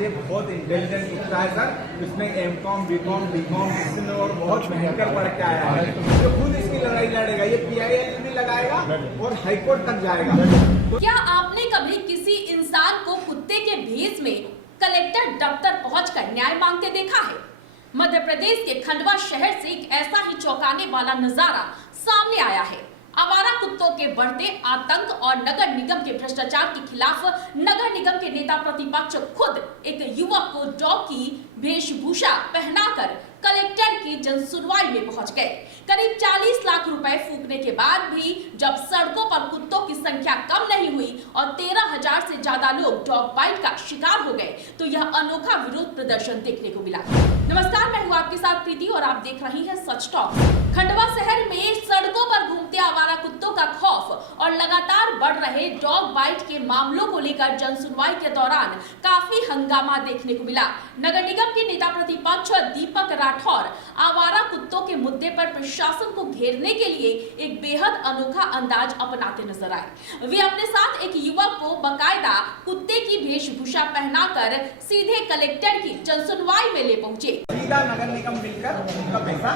ये बहुत इंटेलिजेंट कुत्ता है सर। इसमें एमकॉम, बीकॉम, डीकॉम इसमें और बहुत भयंकर पढ़ के आया है। जो खुद इसकी लड़ाई लड़ेगा, ये PIL भी लगाएगा और हाईकोर्ट तक जाएगा। क्या आपने कभी किसी इंसान को कुत्ते के भेष में कलेक्टर दफ्तर पहुंचकर न्याय मांगते देखा है? मध्य प्रदेश के खंडवा शहर से एक ऐसा ही चौंकाने वाला नजारा सामने आया है। आवारा कुत्तों के बढ़ते आतंक और नगर निगम के भ्रष्टाचार के खिलाफ नगर निगम के नेता प्रतिपक्ष खुद एक युवक को डॉग की वेशभूषा पहनाकर कलेक्टर की जनसुनवाई में पहुंच गए। करीब 40 लाख रुपए फूकने के बाद भी जब सड़कों पर कुत्तों की संख्या कम नहीं हुई और 13,000 से ज्यादा लोग डॉग बाइट का शिकार हो गए तो यह अनोखा विरोध प्रदर्शन देखने को मिला। नमस्कार, मैं हूं आपके साथ प्रीति और आप देख रही हैं सच टॉक। खंडवा शहर में सड़कों पर घूमते आवारा कुत्तों का खौफ और लगातार बढ़ रहे डॉग बाइट के मामलों को लेकर जनसुनवाई के दौरान काफी हंगामा देखने को मिला। नगर निगम के नेता प्रतिपक्ष दीपक राठौर आवारा कुत्तों के मुद्दे पर प्रशासन को घेरने के लिए एक बेहद अनोखा अंदाज अपनाते नजर आए। वे अपने साथ एक युवक को बकायदा कुत्ते की वेशभूषा पहनाकर सीधे कलेक्टर की जनसुनवाई में ले पहुंचे। सीधा नगर निगम मिलकर उनका पैसा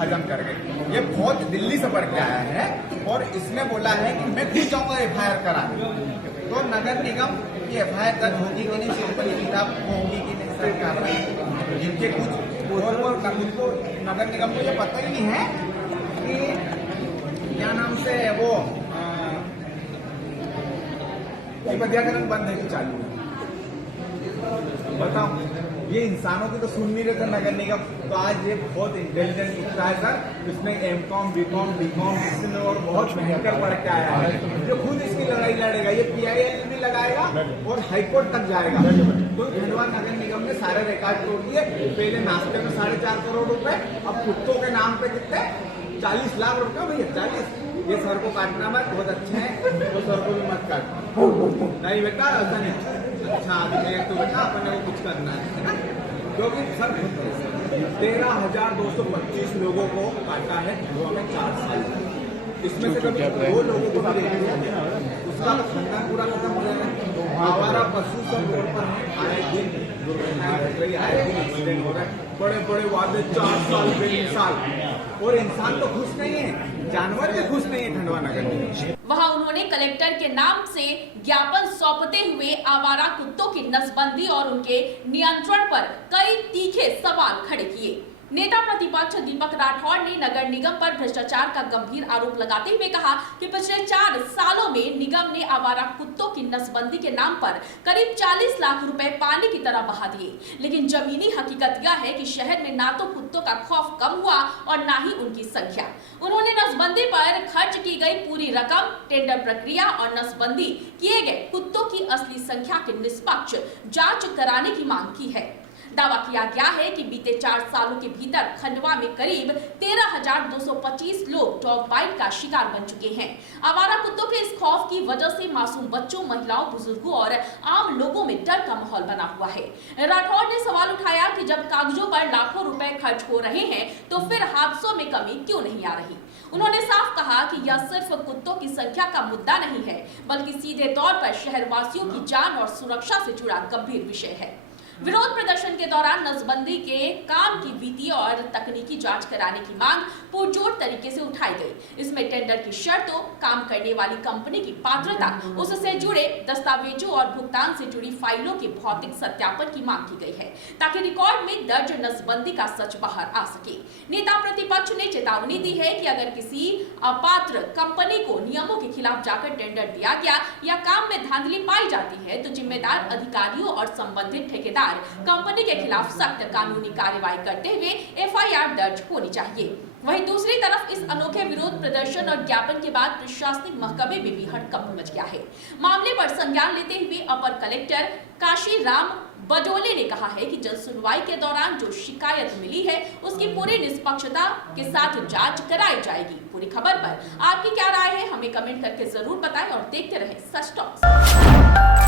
हजम कर गए। ये बहुत दिल्ली से बढ़ के आया है और इसने बोला है कि मैं खुद जाऊंगा FIR कराने। तो नगर निगम की FIR दर्ज होगी कि नहीं, सिंपल किताब होगी कि नहीं सरकार में, जिनके कुछ उनको नगर निगम को ये पता ही नहीं है कि क्या नाम से वो विद्याकरण बंद है कि चालू है। बताओ, ये इंसानों की तो सुन नहीं रहे थे नगर निगम। तो आज ये बहुत इंटेलिजेंट कुत्ता है सर। इसमें एमकॉम, बीकॉम, डीकॉम इसमें और बहुत भयंकर पढ़ के आया है। जो खुद इसकी लड़ाई लड़ेगा, ये PIL भी लगाएगा और हाईकोर्ट तक जाएगा। तो खंडवा नगर निगम ने सारे रिकॉर्ड तोड़ दिए। पहले नाश्ते में 4.5 करोड़ रुपए, अब कुत्तों के नाम पे कितने 40 लाख रुपए। भैया 40, ये सर को काटना मत, बहुत अच्छे हैं तो सर को भी मत काट। नहीं बेटा, ऐसा नहीं। अच्छा तो बेटा अपने को कुछ करना है ना, क्योंकि सर 13,225 लोगों को काटा है खंडवा में 4 साल। इसमें से कभी 2 लोगों को भी उसका खानदान पूरा खत्म हो जाएगा। आवारा पशु सब रोड पर आए दिन एक्सीडेंट हो रहा है। बड़े बड़े वादे 4 साल 3 साल, और इंसान तो खुश नहीं है, जानवर भी खुश नहीं है खंडवा नगर में। वहां उन्होंने कलेक्टर के नाम से ज्ञापन सौंपते हुए आवारा कुत्तों की नसबंदी और उनके नियंत्रण पर कई तीखे सवाल खड़े किए। नेता प्रतिपक्ष दीपक राठौर ने नगर निगम पर भ्रष्टाचार का गंभीर आरोप लगाते हुए कहा कि पिछले 4 सालों में निगम ने आवारा कुत्तों की नसबंदी के नाम पर करीब 40 लाख रुपए पानी की तरह बहा दिए, लेकिन जमीनी हकीकत यह है कि शहर में ना तो कुत्तों का खौफ कम हुआ और ना ही उनकी संख्या। उन्होंने नसबंदी पर खर्च की गई पूरी रकम, टेंडर प्रक्रिया और नसबंदी किए गए कुत्तों की असली संख्या की निष्पक्ष जांच कराने की मांग की है। दावा किया गया है कि बीते 4 सालों के भीतर खंडवा में करीब 13,225 लोग डॉग बाइट का शिकार बन चुके हैं। आवारा कुत्तों के इस खौफ की वजह से मासूम बच्चों, महिलाओं, बुजुर्गों और आम लोगों में डर का माहौल बना हुआ है। राठौर ने सवाल उठाया कि जब कागजों पर लाखों रुपए खर्च हो रहे हैं तो फिर हादसों में कमी क्यों नहीं आ रही। उन्होंने साफ कहा कि यह सिर्फ कुत्तों की संख्या का मुद्दा नहीं है, बल्कि सीधे तौर पर शहरवासियों की जान और सुरक्षा से जुड़ा गंभीर विषय है। विरोध प्रदर्शन के दौरान नसबंदी के काम की वित्तीय और तकनीकी जांच कराने की मांग पुरजोर तरीके से उठाई गई। इसमें टेंडर की शर्तों, काम करने वाली कंपनी की पात्रता, उससे जुड़े दस्तावेजों और भुगतान से जुड़ी फाइलों के भौतिक सत्यापन की मांग की गई है, ताकि रिकॉर्ड में दर्ज नसबंदी का सच बाहर आ सके। नेता प्रतिपक्ष ने चेतावनी दी है कि अगर किसी अपात्र कंपनी को नियमों के खिलाफ जाकर टेंडर दिया गया या काम में धांधली पाई जाती है तो जिम्मेदार अधिकारियों और संबंधित ठेकेदार कंपनी के खिलाफ सख्त कानूनी कार्रवाई करते हुए FIR दर्ज होनी चाहिए। वहीं दूसरी तरफ इस अनोखे विरोध प्रदर्शन और ज्ञापन के बाद प्रशासनिक महकमे में भी हड़कंप मच गया है। मामले पर संज्ञान लेते हुए अपर कलेक्टर काशीराम बडोले ने कहा है कि जन सुनवाई के दौरान जो शिकायत मिली है उसकी पूरी निष्पक्षता के साथ जांच कराई जाएगी। पूरी खबर पर आपकी क्या राय है, हमें कमेंट करके जरूर बताएं और देखते रहें सच टॉक।